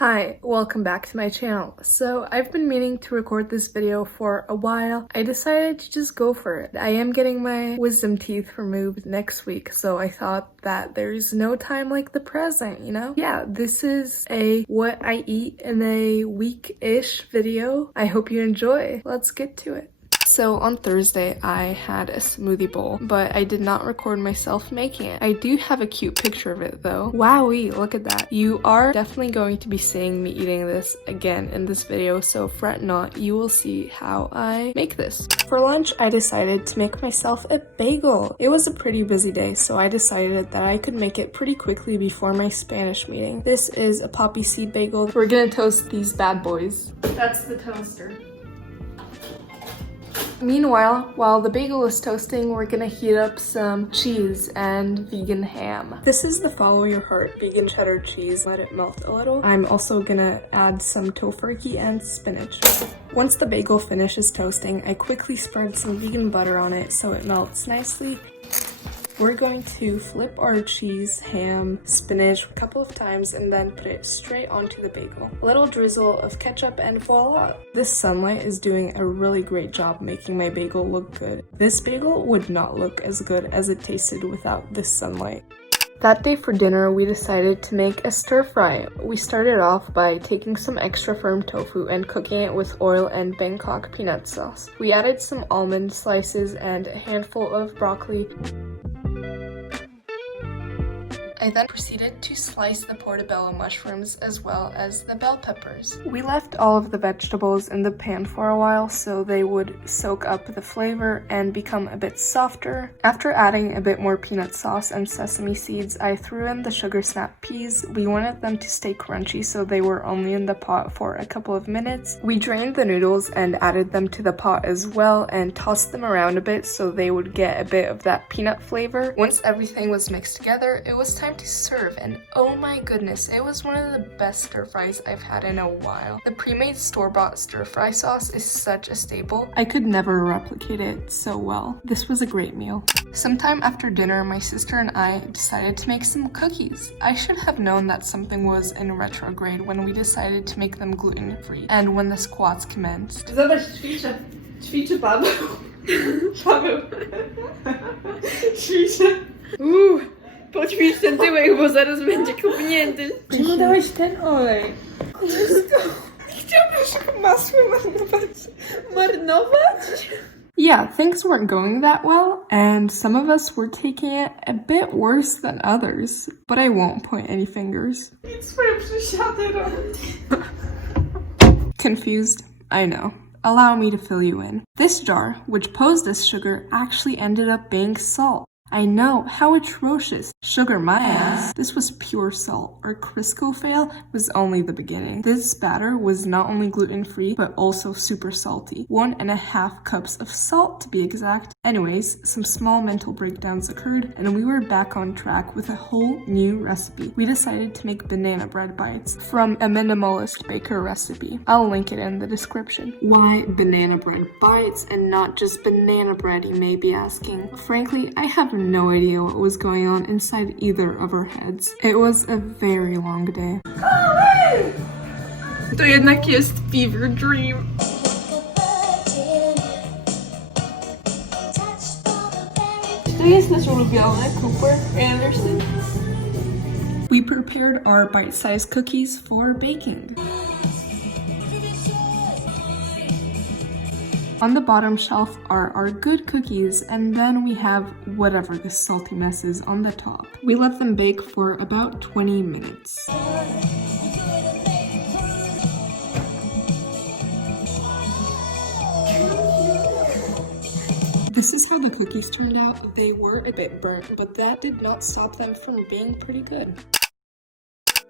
Hi, welcome back to my channel. So I've been meaning to record this video for a while. I decided to just go for it. I am getting my wisdom teeth removed next week, so I thought that there's no time like the present, you know? Yeah, this is a what I eat in a week-ish video. I hope you enjoy. Let's get to it. So on Thursday, I had a smoothie bowl, but I did not record myself making it. I do have a cute picture of it though. Wowee, look at that. You are definitely going to be seeing me eating this again in this video, so fret not, you will see how I make this. For lunch, I decided to make myself a bagel. It was a pretty busy day, so I decided that I could make it pretty quickly before my Spanish meeting. This is a poppy seed bagel. We're gonna toast these bad boys. That's the toaster. Meanwhile, while the bagel is toasting, we're gonna heat up some cheese and vegan ham. This is the Follow Your Heart vegan cheddar cheese. Let it melt a little. I'm also gonna add some tofurkey and spinach. Once the bagel finishes toasting, I quickly spread some vegan butter on it so it melts nicely. We're going to flip our cheese, ham, spinach a couple of times and then put it straight onto the bagel. A little drizzle of ketchup and voila! This sunlight is doing a really great job making my bagel look good. This bagel would not look as good as it tasted without this sunlight. That day for dinner, we decided to make a stir fry. We started off by taking some extra firm tofu and cooking it with oil and Bangkok peanut sauce. We added some almond slices and a handful of broccoli. I then proceeded to slice the portobello mushrooms as well as the bell peppers. We left all of the vegetables in the pan for a while so they would soak up the flavor and become a bit softer. After adding a bit more peanut sauce and sesame seeds, I threw in the sugar snap peas. We wanted them to stay crunchy, so they were only in the pot for a couple of minutes. We drained the noodles and added them to the pot as well and tossed them around a bit so they would get a bit of that peanut flavor. Once everything was mixed together, it was time to serve, and oh my goodness, it was one of the best stir fries I've had in a while. The pre-made store-bought stir fry sauce is such a staple. I could never replicate it so well. This was a great meal. Sometime after dinner, my sister and I decided to make some cookies. I should have known that something was in retrograde when we decided to make them gluten-free and when the squats commenced. Zobacz, ćwiczy Paweł. Paweł. Ćwiczy. Poćwicz ten tyłek, bo zaraz będzie kopnięty. Czemu dałeś ten olej? Chciałbyś masło marnować? Yeah, things weren't going that well, and some of us were taking it a bit worse than others, but I won't point any fingers. Nic swoje przysiady robić. Confused? I know. Allow me to fill you in. This jar, which posed as sugar, actually ended up being salt. I know, how atrocious. Sugar my ass. This was pure salt. Our Crisco fail was only the beginning. This batter was not only gluten-free, but also super salty. 1.5 cups of salt to be exact. Anyways, some small mental breakdowns occurred, and we were back on track with a whole new recipe. We decided to make banana bread bites from a minimalist baker recipe. I'll link it in the description. Why banana bread bites and not just banana bread, you may be asking. Frankly, I have no idea what was going on inside either of our heads. It was a very long day. To jednak jest fever dream. To jest nasz ulubiony Cooper Anderson. We prepared our bite-sized cookies for baking. On the bottom shelf are our good cookies, and then we have whatever the salty mess is on the top. We let them bake for about 20 minutes. This is how the cookies turned out. They were a bit burnt, but that did not stop them from being pretty good.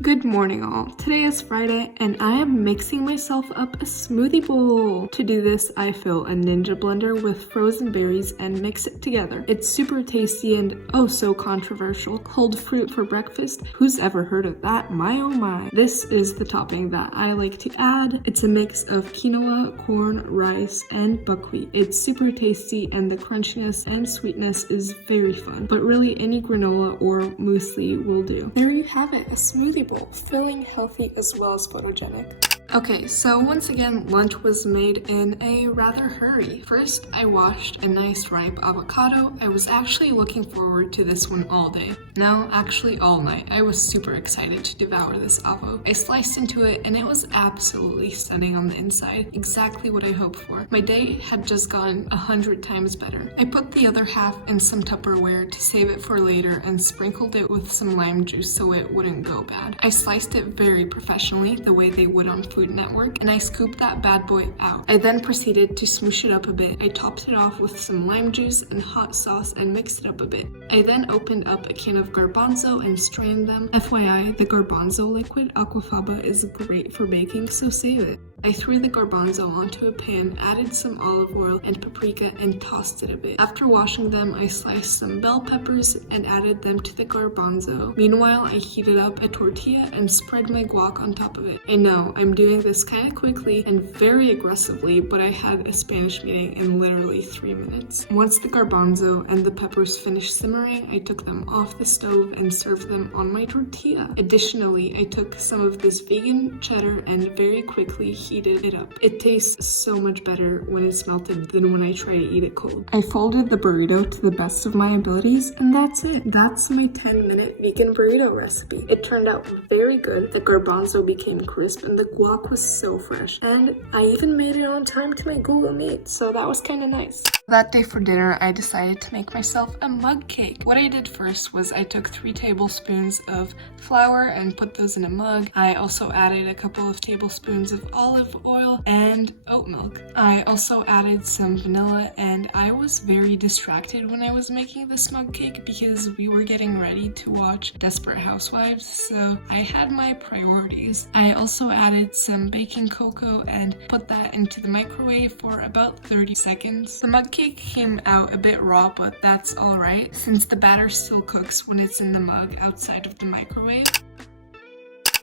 Good morning all. Today is Friday and I am mixing myself up a smoothie bowl. To do this, I fill a Ninja blender with frozen berries and mix it together. It's super tasty and oh so controversial. Cold fruit for breakfast? Who's ever heard of that? My oh my. This is the topping that I like to add. It's a mix of quinoa, corn, rice, and buckwheat. It's super tasty and the crunchiness and sweetness is very fun. But really any granola or muesli will do. There you have it, a smoothie bowl. enjoyable, filling, healthy, as well as photogenic. Okay, so once again, lunch was made in a rather hurry. First, I washed a nice ripe avocado. I was actually looking forward to this one all day. No, actually all night. I was super excited to devour this avo. I sliced into it and it was absolutely stunning on the inside. Exactly what I hoped for. My day had just gotten 100 times better. I put the other half in some Tupperware to save it for later and sprinkled it with some lime juice so it wouldn't go bad. I sliced it very professionally, the way they would on Food Network, and I scooped that bad boy out. I then proceeded to smoosh it up a bit. I topped it off with some lime juice and hot sauce and mixed it up a bit. I then opened up a can of garbanzo and strained them. FYI, the garbanzo liquid aquafaba is great for baking, so save it. I threw the garbanzo onto a pan, added some olive oil and paprika, and tossed it a bit. After washing them, I sliced some bell peppers and added them to the garbanzo. Meanwhile, I heated up a tortilla and spread my guac on top of it. I know, I'm doing this kind of quickly and very aggressively, but I had a Spanish meeting in literally 3 minutes. Once the garbanzo and the peppers finished simmering, I took them off the stove and served them on my tortilla. Additionally, I took some of this vegan cheddar and very quickly heated it up. It tastes so much better when it's melted than when I try to eat it cold. I folded the burrito to the best of my abilities, and that's it. That's my 10-minute vegan burrito recipe. It turned out very good. The garbanzo became crisp and the guac was so fresh. And I even made it on time to my Google Meet, so that was kind of nice. That day for dinner, I decided to make myself a mug cake. What I did first was I took 3 tablespoons of flour and put those in a mug. I also added a couple of tablespoons of olive oil and oat milk. I also added some vanilla, and I was very distracted when I was making this mug cake because we were getting ready to watch Desperate Housewives, so I had my priorities. I also added some baking cocoa and put that into the microwave for about 30 seconds. The mug cake came out a bit raw, but that's alright since the batter still cooks when it's in the mug outside of the microwave.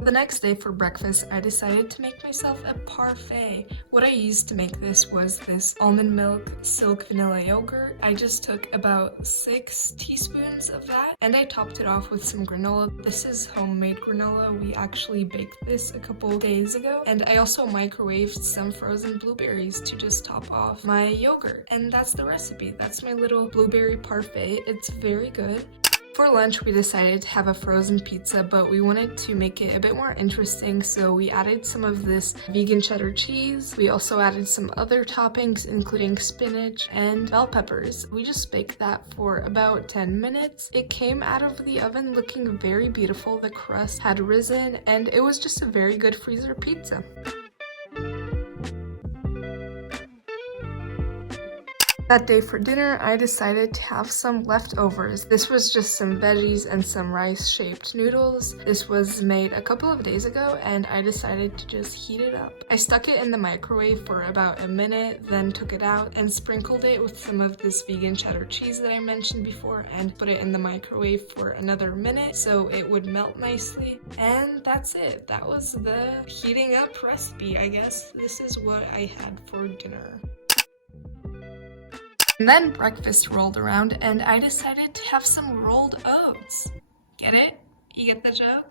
The next day for breakfast, I decided to make myself a parfait. What I used to make this was this almond milk silk vanilla yogurt. I just took about 6 teaspoons of that and I topped it off with some granola. This is homemade granola. We actually baked this a couple days ago. And I also microwaved some frozen blueberries to just top off my yogurt. And that's the recipe. That's my little blueberry parfait. It's very good. For lunch, we decided to have a frozen pizza, but we wanted to make it a bit more interesting, so we added some of this vegan cheddar cheese. We also added some other toppings, including spinach and bell peppers. We just baked that for about 10 minutes. It came out of the oven looking very beautiful. The crust had risen, and it was just a very good freezer pizza. That day for dinner, I decided to have some leftovers. This was just some veggies and some rice-shaped noodles. This was made a couple of days ago, and I decided to just heat it up. I stuck it in the microwave for about a minute, then took it out and sprinkled it with some of this vegan cheddar cheese that I mentioned before and put it in the microwave for another minute so it would melt nicely. And that's it. That was the heating up recipe, I guess. This is what I had for dinner. And then breakfast rolled around and I decided to have some rolled oats. Get it? You get the joke?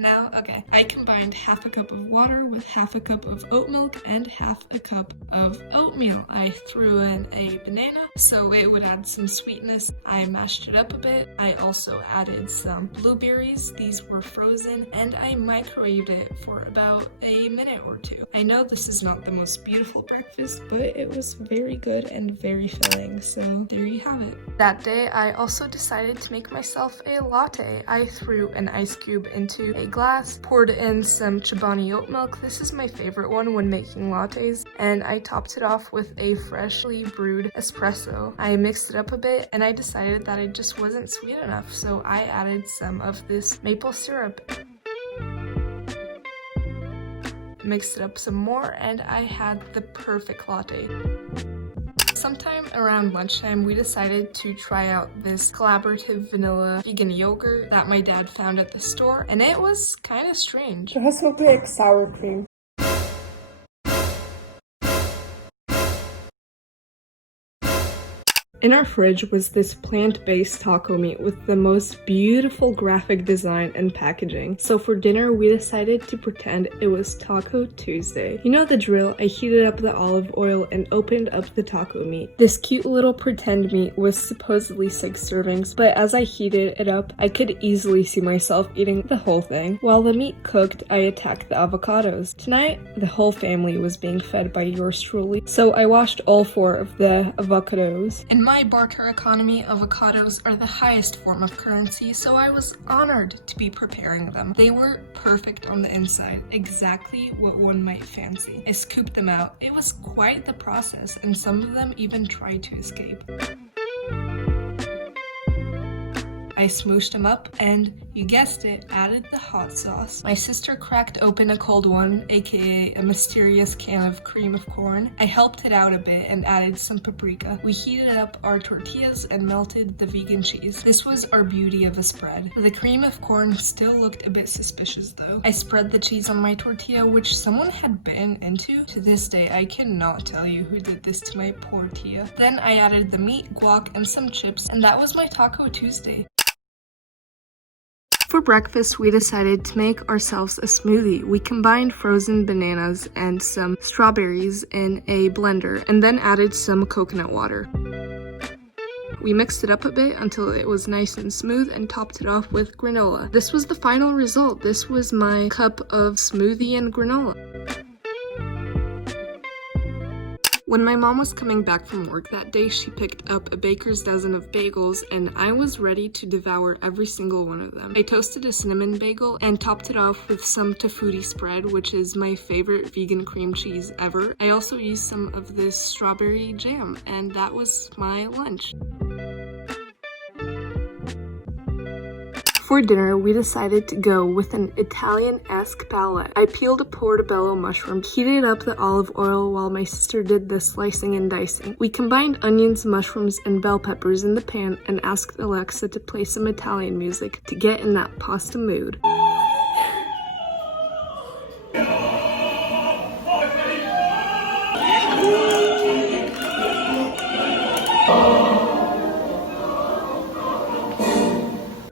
No? Okay. I combined half a cup of water with half a cup of oat milk and half a cup of oatmeal. I threw in a banana so it would add some sweetness. I mashed it up a bit. I also added some blueberries. These were frozen, and I microwaved it for about a minute or 2. I know this is not the most beautiful breakfast, but it was very good and very filling, so there you have it. That day, I also decided to make myself a latte. I threw an ice cube into a glass, poured in some Chobani oat milk. This is my favorite one when making lattes, and I topped it off with a freshly brewed espresso. I mixed it up a bit, and I decided that it just wasn't sweet enough, so I added some of this maple syrup. Mixed it up some more, and I had the perfect latte. Sometime around lunchtime, we decided to try out this collaborative vanilla vegan yogurt that my dad found at the store, and it was kind of strange. Trochę smakuje jak sour cream. In our fridge was this plant-based taco meat with the most beautiful graphic design and packaging. So for dinner, we decided to pretend it was Taco Tuesday. You know the drill, I heated up the olive oil and opened up the taco meat. This cute little pretend meat was supposedly 6 servings, but as I heated it up, I could easily see myself eating the whole thing. While the meat cooked, I attacked the avocados. Tonight, the whole family was being fed by yours truly, so I washed all 4 of the avocados. In my barter economy, avocados are the highest form of currency, so I was honored to be preparing them. They were perfect on the inside, exactly what one might fancy. I scooped them out. It was quite the process, and some of them even tried to escape. I smooshed them up and, you guessed it, added the hot sauce. My sister cracked open a cold one, aka a mysterious can of cream of corn. I helped it out a bit and added some paprika. We heated up our tortillas and melted the vegan cheese. This was our beauty of a spread. The cream of corn still looked a bit suspicious though. I spread the cheese on my tortilla, which someone had bitten into. To this day, I cannot tell you who did this to my poor Tia. Then I added the meat, guac, and some chips, and that was my Taco Tuesday. For breakfast, we decided to make ourselves a smoothie. We combined frozen bananas and some strawberries in a blender and then added some coconut water. We mixed it up a bit until it was nice and smooth and topped it off with granola. This was the final result. This was my cup of smoothie and granola. When my mom was coming back from work that day, she picked up a baker's dozen of bagels, and I was ready to devour every single one of them. I toasted a cinnamon bagel and topped it off with some tofurkey spread, which is my favorite vegan cream cheese ever. I also used some of this strawberry jam, and that was my lunch. For dinner, we decided to go with an Italian-esque palette. I peeled a portobello mushroom, heated up the olive oil while my sister did the slicing and dicing. We combined onions, mushrooms, and bell peppers in the pan and asked Alexa to play some Italian music to get in that pasta mood.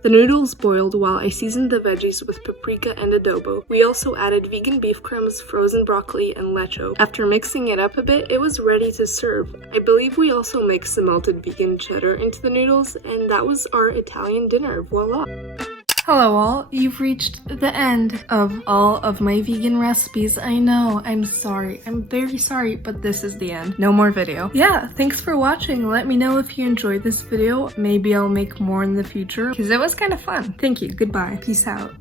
The noodles boiled while I seasoned the veggies with paprika and adobo. We also added vegan beef crumbs, frozen broccoli, and lecho. After mixing it up a bit, it was ready to serve. I believe we also mixed some melted vegan cheddar into the noodles, and that was our Italian dinner. Voila! Hello all, you've reached the end of all of my vegan recipes. I know, I'm sorry. I'm very sorry, but this is the end. No more video. Yeah, thanks for watching. Let me know if you enjoyed this video. Maybe I'll make more in the future, because it was kind of fun. Thank you, goodbye, peace out.